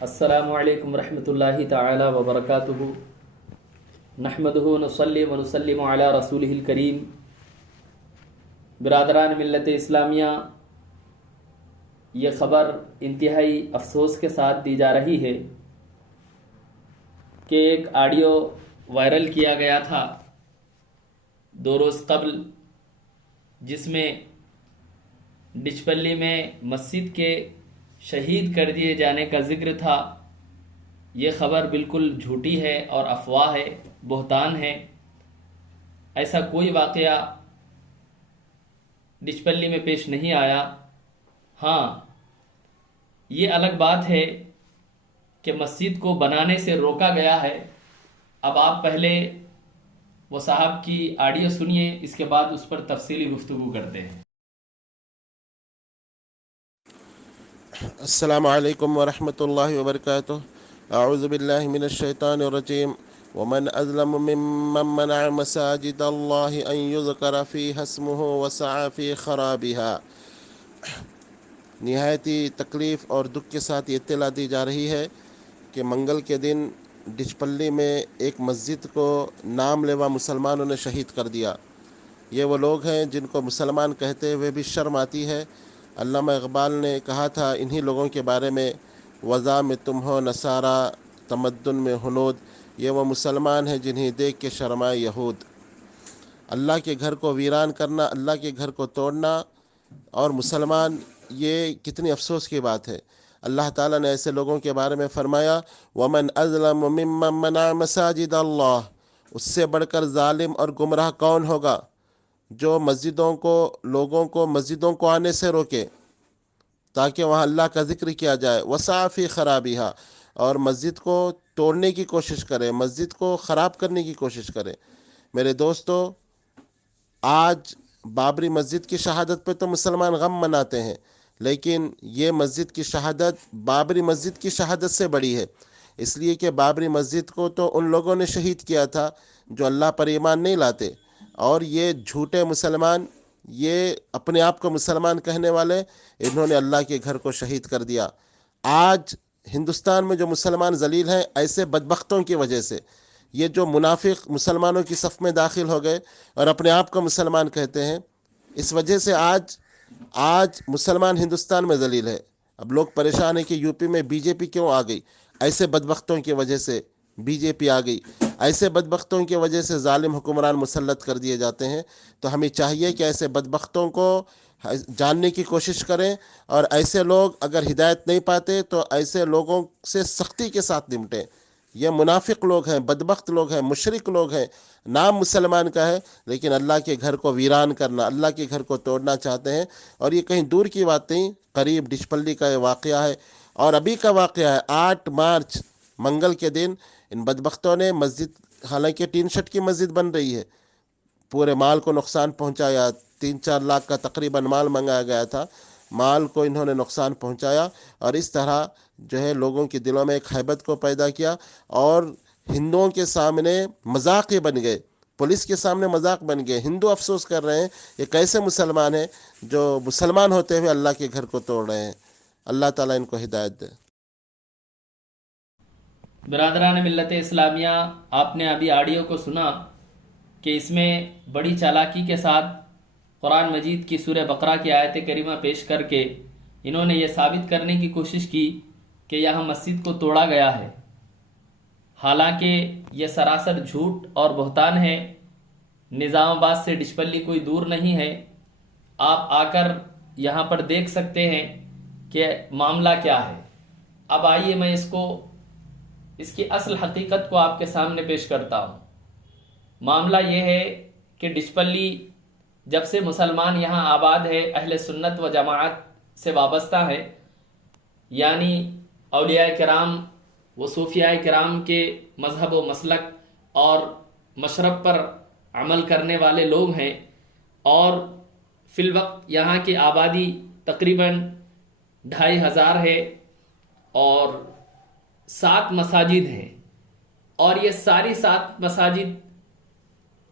السلام علیکم ورحمۃ اللہ تعالی وبرکاتہ۔ نحمدہ ونصلی ونسلم علی رسولہ الکریم۔ برادران ملت اسلامیہ، یہ خبر انتہائی افسوس کے ساتھ دی جا رہی ہے کہ ایک آڈیو وائرل کیا گیا تھا 2 روز قبل، جس میں ڈچپلی میں مسجد کے شہید کر دیے جانے کا ذکر تھا۔ یہ خبر بالکل جھوٹی ہے اور افواہ ہے، بہتان ہے۔ ایسا کوئی واقعہ ڈچپلی میں پیش نہیں آیا۔ ہاں، یہ الگ بات ہے کہ مسجد کو بنانے سے روکا گیا ہے۔ اب آپ پہلے وہ صاحب کی آڈیو سنیے، اس کے بعد اس پر تفصیلی گفتگو کرتے ہیں۔ السلام علیکم ورحمۃ اللہ وبرکاتہ۔ اعوذ باللہ من الشیطان الرجیم۔ ومن اظلم ممن منع مساجد اللہ ان یذکر فیہا اسمہ وسعی فی خرابها۔ نہایتی تکلیف اور دکھ کے ساتھ یہ اطلاع دی جا رہی ہے کہ منگل کے دن ڈچپلی میں ایک مسجد کو نام لیوا مسلمانوں نے شہید کر دیا۔ یہ وہ لوگ ہیں جن کو مسلمان کہتے ہوئے بھی شرم آتی ہے۔ علامہ اقبال نے کہا تھا انہی لوگوں کے بارے میں، وضع میں تم ہو نصارہ تمدن میں ہنود، یہ وہ مسلمان ہیں جنہیں دیکھ کے شرمائے یہود۔ اللہ کے گھر کو ویران کرنا، اللہ کے گھر کو توڑنا اور مسلمان، یہ کتنی افسوس کی بات ہے۔ اللہ تعالیٰ نے ایسے لوگوں کے بارے میں فرمایا وَمَنْ أَظْلَمُ مِمَّنْ مَنَعَ مَسَاجِدَ اللَّهِ۔ اس سے بڑھ کر ظالم اور گمراہ کون ہوگا جو لوگوں کو مسجدوں کو آنے سے روکے تاکہ وہاں اللہ کا ذکر کیا جائے، وسعی فی خرابها، اور مسجد کو توڑنے کی کوشش کرے، مسجد کو خراب کرنے کی کوشش کرے۔ میرے دوستو، آج بابری مسجد کی شہادت پہ تو مسلمان غم مناتے ہیں، لیکن یہ مسجد کی شہادت بابری مسجد کی شہادت سے بڑی ہے، اس لیے کہ بابری مسجد کو تو ان لوگوں نے شہید کیا تھا جو اللہ پر ایمان نہیں لاتے، اور یہ جھوٹے مسلمان، یہ اپنے آپ کو مسلمان کہنے والے، انہوں نے اللہ کے گھر کو شہید کر دیا۔ آج ہندوستان میں جو مسلمان ذلیل ہیں، ایسے بدبختوں کی وجہ سے، یہ جو منافق مسلمانوں کی صف میں داخل ہو گئے اور اپنے آپ کو مسلمان کہتے ہیں، اس وجہ سے آج مسلمان ہندوستان میں ذلیل ہے۔ اب لوگ پریشان ہیں کہ یو پی میں بی جے پی کیوں آ گئی؟ ایسے بدبختوں کی وجہ سے بی جے پی آ گئی، ایسے بدبختوں کی وجہ سے ظالم حکمران مسلط کر دیے جاتے ہیں۔ تو ہمیں چاہیے کہ ایسے بدبختوں کو جاننے کی کوشش کریں، اور ایسے لوگ اگر ہدایت نہیں پاتے تو ایسے لوگوں سے سختی کے ساتھ نمٹیں۔ یہ منافق لوگ ہیں، بدبخت لوگ ہیں، مشرک لوگ ہیں، نام مسلمان کا ہے لیکن اللہ کے گھر کو ویران کرنا، اللہ کے گھر کو توڑنا چاہتے ہیں۔ اور یہ کہیں دور کی بات نہیں، قریب ڈچپلی کا یہ واقعہ ہے، اور ابھی کا واقعہ ہے۔ 8 مارچ منگل کے دن ان بدبختوں نے مسجد، حالانکہ ٹین شٹ کی مسجد بن رہی ہے، پورے مال کو نقصان پہنچایا۔ 3-4 لاکھ کا تقریباً مال منگایا گیا تھا، مال کو انہوں نے نقصان پہنچایا، اور اس طرح جو ہے لوگوں کے دلوں میں ایک ہیبت کو پیدا کیا، اور ہندوؤں کے سامنے مذاق بن گئے، پولیس کے سامنے مذاق بن گئے۔ ہندو افسوس کر رہے ہیں یہ کیسے مسلمان ہیں جو مسلمان ہوتے ہوئے اللہ کے گھر کو توڑ رہے ہیں۔ اللہ تعالیٰ ان کو ہدایت دے۔ برادران ملت اسلامیہ، آپ نے ابھی آڈیو کو سنا کہ اس میں بڑی چالاکی کے ساتھ قرآن مجید کی سورہ بقرہ کی آیت کریمہ پیش کر کے انہوں نے یہ ثابت کرنے کی کوشش کی کہ یہاں مسجد کو توڑا گیا ہے، حالانکہ یہ سراسر جھوٹ اور بہتان ہے۔ نظام آباد سے ڈچپلی کوئی دور نہیں ہے، آپ آ کر یہاں پر دیکھ سکتے ہیں کہ معاملہ کیا ہے۔ اب آئیے میں اس کی اصل حقیقت کو آپ کے سامنے پیش کرتا ہوں۔ معاملہ یہ ہے کہ ڈچپلی جب سے مسلمان یہاں آباد ہے، اہل سنت و جماعت سے وابستہ ہے، یعنی اولیاء کرام و صوفیاء کرام کے مذہب و مسلک اور مشرب پر عمل کرنے والے لوگ ہیں، اور فی الوقت یہاں کی آبادی تقریباً 2500 ہے، اور 7 مساجد ہیں، اور یہ ساری 7 مساجد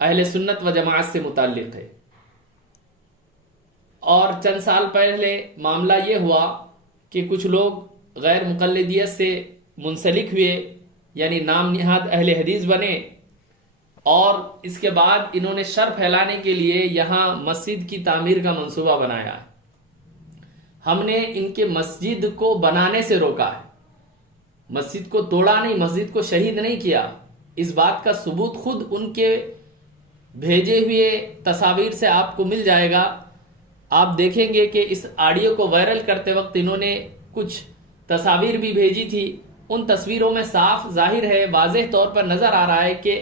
اہل سنت و جماعت سے متعلق ہے۔ اور چند سال پہلے معاملہ یہ ہوا کہ کچھ لوگ غیر مقلدیت سے منسلک ہوئے، یعنی نام نہاد اہل حدیث بنے، اور اس کے بعد انہوں نے شر پھیلانے کے لیے یہاں مسجد کی تعمیر کا منصوبہ بنایا ہے۔ ہم نے ان کے مسجد کو بنانے سے روکا ہے، مسجد کو توڑا نہیں، مسجد کو شہید نہیں کیا۔ اس بات کا ثبوت خود ان کے بھیجے ہوئے تصاویر سے آپ کو مل جائے گا۔ آپ دیکھیں گے کہ اس آڈیو کو وائرل کرتے وقت انہوں نے کچھ تصاویر بھی بھیجی تھی، ان تصویروں میں صاف ظاہر ہے، واضح طور پر نظر آ رہا ہے کہ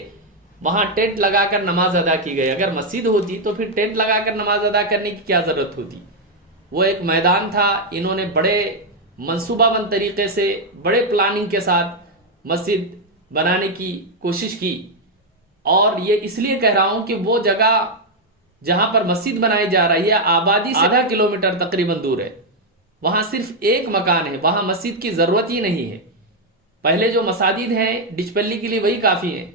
وہاں ٹینٹ لگا کر نماز ادا کی گئی۔ اگر مسجد ہوتی تو پھر ٹینٹ لگا کر نماز ادا کرنے کی کیا ضرورت ہوتی؟ وہ ایک میدان تھا، انہوں نے بڑے منصوبہ بند طریقے سے، بڑے پلاننگ کے ساتھ مسجد بنانے کی کوشش کی۔ اور یہ اس لیے کہہ رہا ہوں کہ وہ جگہ جہاں پر مسجد بنائی جا رہی ہے آبادی سے آدھا کلومیٹر تقریباً دور ہے، وہاں صرف ایک مکان ہے، وہاں مسجد کی ضرورت ہی نہیں ہے۔ پہلے جو مساجد ہیں ڈچپلی کے لیے وہی کافی ہیں،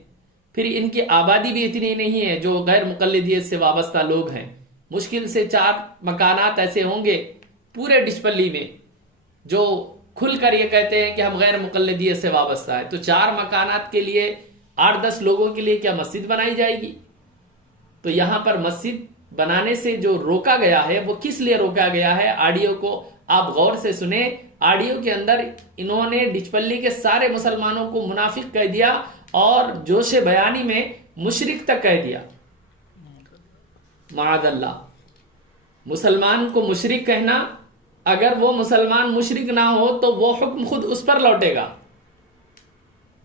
پھر ان کی آبادی بھی اتنی نہیں ہے، جو غیر مقلدیت سے وابستہ لوگ ہیں، مشکل سے 4 مکانات ایسے ہوں گے پورے ڈچپلی میں جو کھل کر یہ کہتے ہیں کہ ہم غیر مقلدیت سے وابستہ ہیں۔ تو 4 مکانات کے لیے 8-10 لوگوں کے لیے کیا مسجد بنائی جائے گی؟ تو یہاں پر مسجد بنانے سے جو روکا گیا ہے وہ کس لیے روکا گیا ہے؟ آڈیو کو آپ غور سے سنیں۔ آڈیو کے اندر انہوں نے ڈچپلی کے سارے مسلمانوں کو منافق کہہ دیا اور جوش بیانی میں مشرک تک کہہ دیا۔ معاذ اللہ، مسلمان کو مشرک کہنا، اگر وہ مسلمان مشرک نہ ہو تو وہ حکم خود اس پر لوٹے گا۔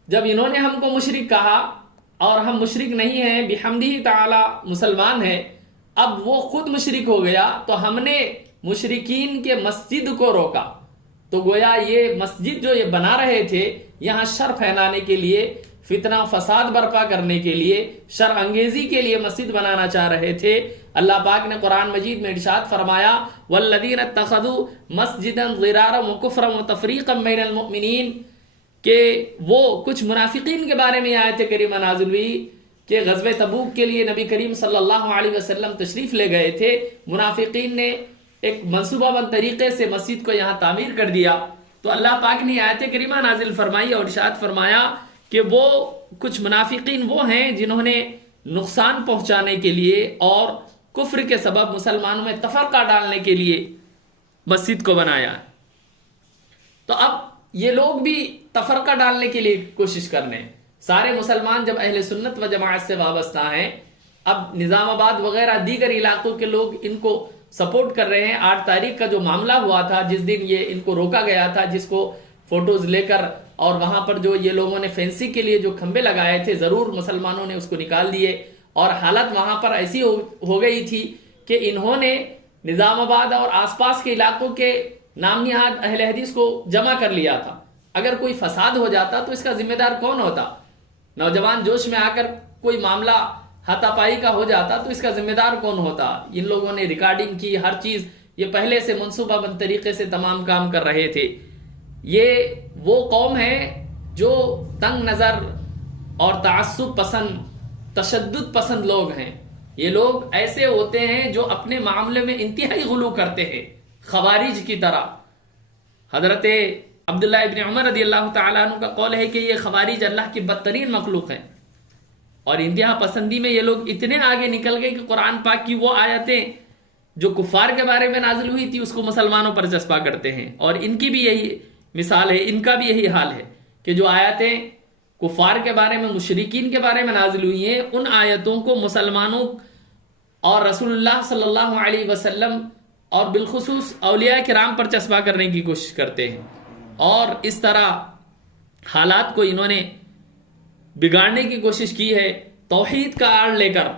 جب انہوں نے ہم کو مشرک کہا اور ہم مشرک نہیں ہیں، بحمدہ تعالی مسلمان ہیں، اب وہ خود مشرک ہو گیا تو ہم نے مشرکین کے مسجد کو روکا۔ تو گویا یہ مسجد جو یہ بنا رہے تھے یہاں شر پھیلانے کے لیے، فتنہ فساد برپا کرنے کے لیے، شر انگیزی کے لیے مسجد بنانا چاہ رہے تھے۔ اللہ پاک نے قرآن مجید میں ارشاد فرمایا والذین اتخذوا مسجدا ضرارا وکفرا وتفریقا بین المؤمنین، کہ وہ کچھ منافقین کے بارے میں آیت کریمہ نازل ہوئی کہ غزوہ تبوک کے لیے نبی کریم صلی اللہ علیہ وسلم تشریف لے گئے تھے، منافقین نے ایک منصوبہ بند طریقے سے مسجد کو یہاں تعمیر کر دیا۔ تو اللہ پاک نے آیت کریمہ نازل فرمائی اور ارشاد فرمایا کہ وہ کچھ منافقین وہ ہیں جنہوں نے نقصان پہنچانے کے لیے اور کفر کے سبب مسلمانوں میں تفرقہ ڈالنے کے لیے مسجد کو بنایا۔ تو اب یہ لوگ بھی تفرقہ ڈالنے کے لیے کوشش کر رہے ہیں۔ سارے مسلمان جب اہل سنت و جماعت سے وابستہ ہیں، اب نظام آباد وغیرہ دیگر علاقوں کے لوگ ان کو سپورٹ کر رہے ہیں۔ 8 تاریخ کا جو معاملہ ہوا تھا، جس دن یہ ان کو روکا گیا تھا، جس کو فوٹوز لے کر اور وہاں پر جو یہ لوگوں نے فینسی کے لیے جو کھمبے لگائے تھے، ضرور مسلمانوں نے اس کو نکال دیے، اور حالت وہاں پر ایسی ہو گئی تھی کہ انہوں نے نظام آباد اور آس پاس کے علاقوں کے نام نہاد اہل حدیث کو جمع کر لیا تھا۔ اگر کوئی فساد ہو جاتا تو اس کا ذمہ دار کون ہوتا؟ نوجوان جوش میں آ کر کوئی معاملہ ہاتھا پائی کا ہو جاتا تو اس کا ذمہ دار کون ہوتا؟ ان لوگوں نے ریکارڈنگ کی، ہر چیز، یہ پہلے سے منصوبہ بند طریقے سے تمام کام کر رہے تھے۔ یہ وہ قوم ہے جو تنگ نظر اور تعصب پسند، تشدد پسند لوگ ہیں۔ یہ لوگ ایسے ہوتے ہیں جو اپنے معاملے میں انتہائی غلو کرتے ہیں، خوارج کی طرح۔ حضرت عبداللہ ابن عمر رضی اللہ تعالیٰ عنہ کا قول ہے کہ یہ خوارج اللہ کی بدترین مخلوق ہیں، اور انتہا پسندی میں یہ لوگ اتنے آگے نکل گئے کہ قرآن پاک کی وہ آیتیں جو کفار کے بارے میں نازل ہوئی تھی اس کو مسلمانوں پر چسپاں کرتے ہیں، اور ان کی بھی یہی مثال ہے، ان کا بھی یہی حال ہے کہ جو آیتیں کفار کے بارے میں، مشرکین کے بارے میں نازل ہوئی ہیں، ان آیتوں کو مسلمانوں اور رسول اللہ صلی اللہ علیہ وسلم اور بالخصوص اولیاء کرام پر چسپاں کرنے کی کوشش کرتے ہیں، اور اس طرح حالات کو انہوں نے بگاڑنے کی کوشش کی ہے۔ توحید کا آڑ لے کر،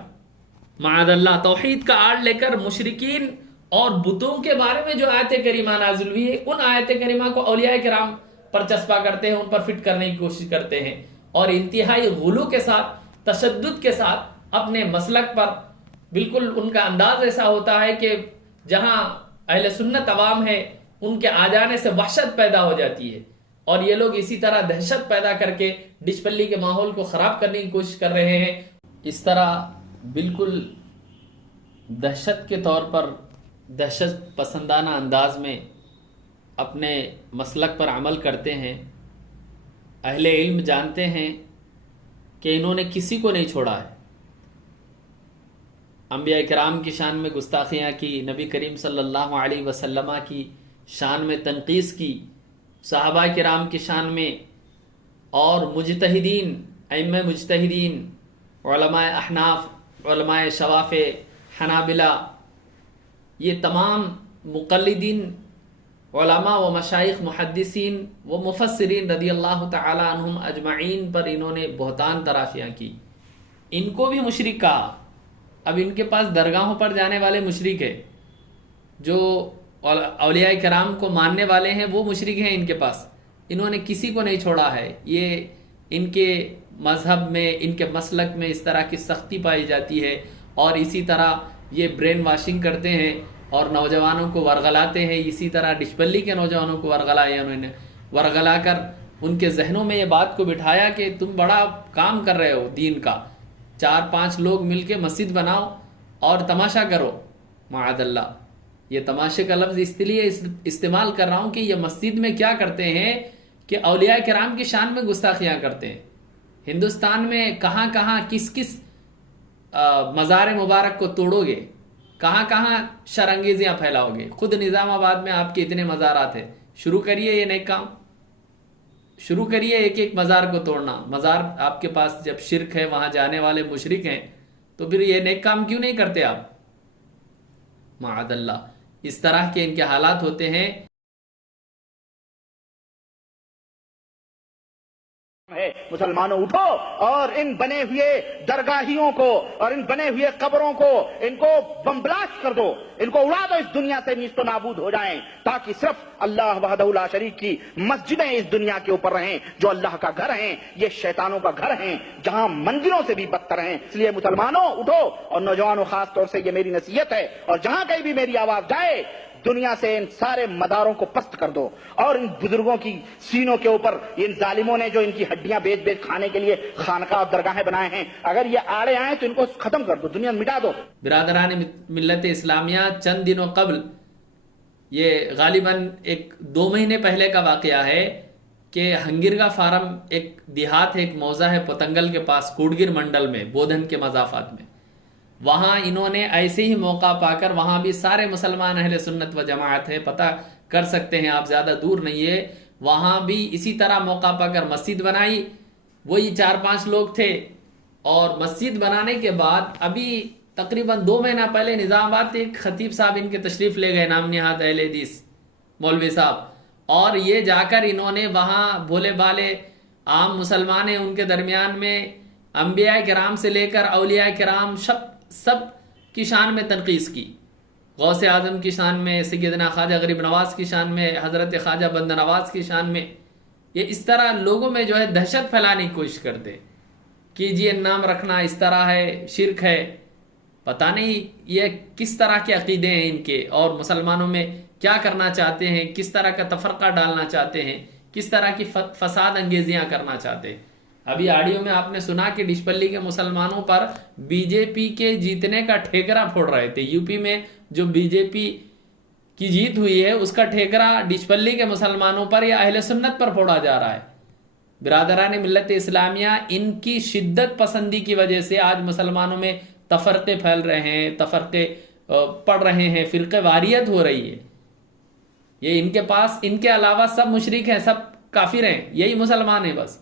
معاذ اللہ، توحید کا آڑ لے کر مشرکین اور بتوں کے بارے میں جو آیت کریمہ نازل ہوئی ہے، ان آیت کریمہ کو اولیاء کرام پر چسپاں کرتے ہیں، ان پر فٹ کرنے کی کوشش کرتے ہیں، اور انتہائی غلو کے ساتھ، تشدد کے ساتھ اپنے مسلک پر، بالکل ان کا انداز ایسا ہوتا ہے کہ جہاں اہل سنت عوام ہے ان کے آ جانے سے وحشت پیدا ہو جاتی ہے، اور یہ لوگ اسی طرح دہشت پیدا کر کے ڈچپلی کے ماحول کو خراب کرنے کی کوشش کر رہے ہیں۔ اس طرح بالکل دہشت کے طور پر، دہشت پسندانہ انداز میں اپنے مسلک پر عمل کرتے ہیں، اہل علم جانتے ہیں کہ انہوں نے کسی کو نہیں چھوڑا ہے۔ انبیاء کرام کی شان میں گستاخیاں کی، نبی کریم صلی اللہ علیہ وسلم کی شان میں تنقیص کی، صحابہ کرام کی شان میں، اور مجتہدین، ائمہ مجتہدین، علماء احناف، علماء شوافع، حنابلہ، یہ تمام مقلدین علماء و مشائخ، محدثین و مفسرین رضی اللہ تعالی عنہم اجمعین پر انہوں نے بہتان تراشیاں کی، ان کو بھی مشرک کہا۔ اب ان کے پاس درگاہوں پر جانے والے مشرک ہیں، جو اولیاء کرام کو ماننے والے ہیں وہ مشرک ہیں ان کے پاس، انہوں نے کسی کو نہیں چھوڑا ہے۔ یہ ان کے مذہب میں، ان کے مسلک میں اس طرح کی سختی پائی جاتی ہے، اور اسی طرح یہ برین واشنگ کرتے ہیں اور نوجوانوں کو ورغلاتے ہیں۔ اسی طرح ڈشپلی کے نوجوانوں کو ورغلایا انہوں نے، ورغلا کر ان کے ذہنوں میں یہ بات کو بٹھایا کہ تم بڑا کام کر رہے ہو دین کا، 4-5 لوگ مل کے مسجد بناؤ اور تماشا کرو۔ معاذ اللہ، یہ تماشے کا لفظ اس لیے استعمال کر رہا ہوں کہ یہ مسجد میں کیا کرتے ہیں کہ اولیاء کرام کی شان میں گستاخیاں کرتے ہیں۔ ہندوستان میں کہاں کہاں کس کس مزار مبارک کو توڑو گے، کہاں کہاں شرانگیزیاں پھیلاؤ گے؟ خود نظام آباد میں آپ کے اتنے مزارات ہیں، شروع کریے یہ نیک کام، شروع کریے ایک ایک مزار کو توڑنا۔ مزار آپ کے پاس جب شرک ہے، وہاں جانے والے مشرک ہیں، تو پھر یہ نیک کام کیوں نہیں کرتے آپ؟ معاذ اللہ، اس طرح کے ان کے حالات ہوتے ہیں۔ مسلمانوں اٹھو اور ان بنے ہوئے درگاہیوں کو اور ان بنے ہوئے قبروں کو، ان کو بم بلاسٹ کر دو، ان کو اڑا دو، اس دنیا سے نیست و نابود ہو جائیں، تاکہ صرف اللہ وحدہ لا شریک کی مسجدیں اس دنیا کے اوپر رہیں، جو اللہ کا گھر ہیں، یہ شیطانوں کا گھر ہیں، جہاں مندروں سے بھی بدتر ہیں۔ اس لیے مسلمانوں اٹھو، اور نوجوانوں خاص طور سے یہ میری نصیحت ہے، اور جہاں کہیں بھی میری آواز جائے، دنیا سے ان سارے مداروں کو پست کر دو، اور ان بزرگوں کی سینوں کے اوپر ان ظالموں نے جو ان کی ہڈیاں بیچ بیچ کھانے کے لیے خانقاہ اور درگاہیں بنائے ہیں، اگر یہ آڑے آئیں تو ان کو ختم کر دو، دنیا میں مٹا دو۔ برادران ملت اسلامیہ، چند دنوں قبل، یہ غالباً 1-2 مہینے پہلے کا واقعہ ہے کہ ہنگرگا فارم ایک دیہات ہے، ایک موضع ہے پتنگل کے پاس، کوڈگر منڈل میں، بودھن کے مضافات میں، وہاں انہوں نے ایسے ہی موقع پا کر، وہاں بھی سارے مسلمان اہل سنت و جماعت ہیں، پتہ کر سکتے ہیں آپ، زیادہ دور نہیں ہے، وہاں بھی اسی طرح موقع پا کر مسجد بنائی، وہی 4-5 لوگ تھے، اور مسجد بنانے کے بعد ابھی تقریباً 2 مہینہ پہلے نظام آباد ایک خطیب صاحب ان کے تشریف لے گئے، نام نہاد اہل حدیث مولوی صاحب، اور یہ جا کر انہوں نے وہاں بھولے بھالے عام مسلمان ہیں، ان کے درمیان میں انبیاء کرام سے لے کر اولیاء کرام سب کی شان میں تنقیص کی، غوث اعظم کی شان میں، سیدنا خواجہ غریب نواز کی شان میں، حضرت خواجہ بند نواز کی شان میں، یہ اس طرح لوگوں میں جو ہے دہشت پھیلانے کی کوشش کرتے کہ جی نام رکھنا اس طرح ہے، شرک ہے، پتہ نہیں یہ کس طرح کے عقیدے ہیں ان کے، اور مسلمانوں میں کیا کرنا چاہتے ہیں، کس طرح کا تفرقہ ڈالنا چاہتے ہیں، کس طرح کی فساد انگیزیاں کرنا چاہتے ہیں۔ ابھی آڈیو میں آپ نے سنا کہ ڈشپلی کے مسلمانوں پر بی جے پی کے جیتنے کا ٹھیکرا پھوڑ رہے تھے، یو پی میں جو بی جے پی کی جیت ہوئی ہے اس کا ٹھیکرا ڈشپلی کے مسلمانوں پر یا اہل سنت پر پھوڑا جا رہا ہے۔ برادران ملت اسلامیہ، ان کی شدت پسندی کی وجہ سے آج مسلمانوں میں تفرقے پھیل رہے ہیں، تفرقے پڑ رہے ہیں، فرقے واریت ہو رہی ہے۔ یہ ان کے پاس، ان کے علاوہ سب مشرک ہیں، سب کافر ہیں، یہی مسلمان ہیں بس۔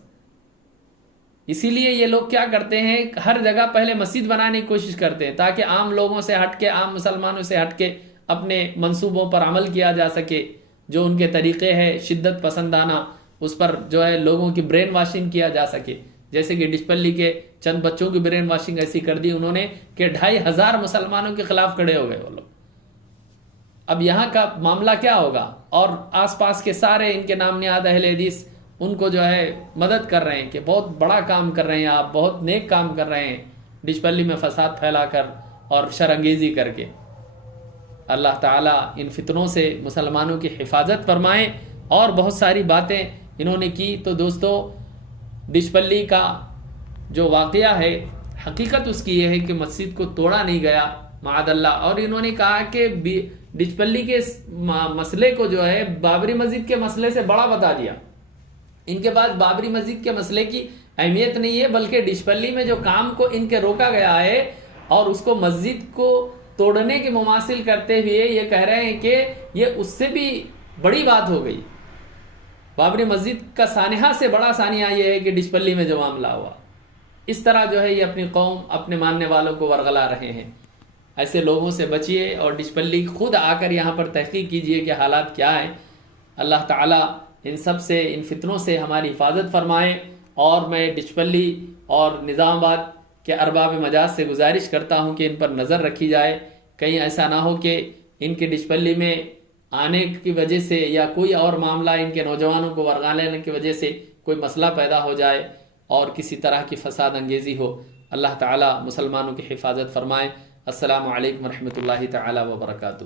اسی لیے یہ لوگ کیا کرتے ہیں، ہر جگہ پہلے مسجد بنانے کی کوشش کرتے ہیں تاکہ عام لوگوں سے ہٹ کے، عام مسلمانوں سے ہٹ کے اپنے منصوبوں پر عمل کیا جا سکے، جو ان کے طریقے ہیں شدت پسندانہ، اس پر جو ہے لوگوں کی برین واشنگ کیا جا سکے۔ جیسے کہ ڈشپلی کے چند بچوں کی برین واشنگ ایسی کر دی انہوں نے کہ 2500 مسلمانوں کے خلاف کھڑے ہو گئے وہ لوگ۔ اب یہاں کا معاملہ کیا ہوگا؟ اور آس پاس کے سارے ان کے نام نہاد اہل حدیث ان کو جو ہے مدد کر رہے ہیں کہ بہت بڑا کام کر رہے ہیں آپ، بہت نیک کام کر رہے ہیں، ڈشپلی میں فساد پھیلا کر اور شرانگیزی کر کے۔ اللہ تعالیٰ ان فتنوں سے مسلمانوں کی حفاظت فرمائیں۔ اور بہت ساری باتیں انہوں نے کی۔ تو دوستو، ڈشپلی کا جو واقعہ ہے، حقیقت اس کی یہ ہے کہ مسجد کو توڑا نہیں گیا معاذ اللہ، اور انہوں نے کہا کہ ڈچپلی کے مسئلے کو جو ہے بابری مسجد کے مسئلے سے بڑا بتا دیا. ان کے پاس بابری مسجد کے مسئلے کی اہمیت نہیں ہے، بلکہ ڈچپلی میں جو کام کو ان کے روکا گیا ہے اور اس کو مسجد کو توڑنے کے مماثل کرتے ہوئے یہ کہہ رہے ہیں کہ یہ اس سے بھی بڑی بات ہو گئی. بابری مسجد کا سانحہ سے بڑا سانحہ یہ ہے کہ ڈچپلی میں جو معاملہ ہوا. اس طرح جو ہے یہ اپنی قوم، اپنے ماننے والوں کو ورغلا رہے ہیں. ایسے لوگوں سے بچیے اور ڈچپلی خود آ کر یہاں پر تحقیق کیجئے کہ حالات کیا ہیں. اللہ تعالیٰ ان سب سے، ان فتنوں سے ہماری حفاظت فرمائے. اور میں ڈچپلی اور نظام آباد کے ارباب مجاز سے گزارش کرتا ہوں کہ ان پر نظر رکھی جائے. کہیں ایسا نہ ہو کہ ان کے ڈچپلی میں آنے کی وجہ سے یا کوئی اور معاملہ ان کے نوجوانوں کو ورغلا لینے کی وجہ سے کوئی مسئلہ پیدا ہو جائے اور کسی طرح کی فساد انگیزی ہو. اللہ تعالیٰ مسلمانوں کی حفاظت فرمائے. السلام علیکم ورحمۃ اللہ تعالیٰ وبرکاتہ.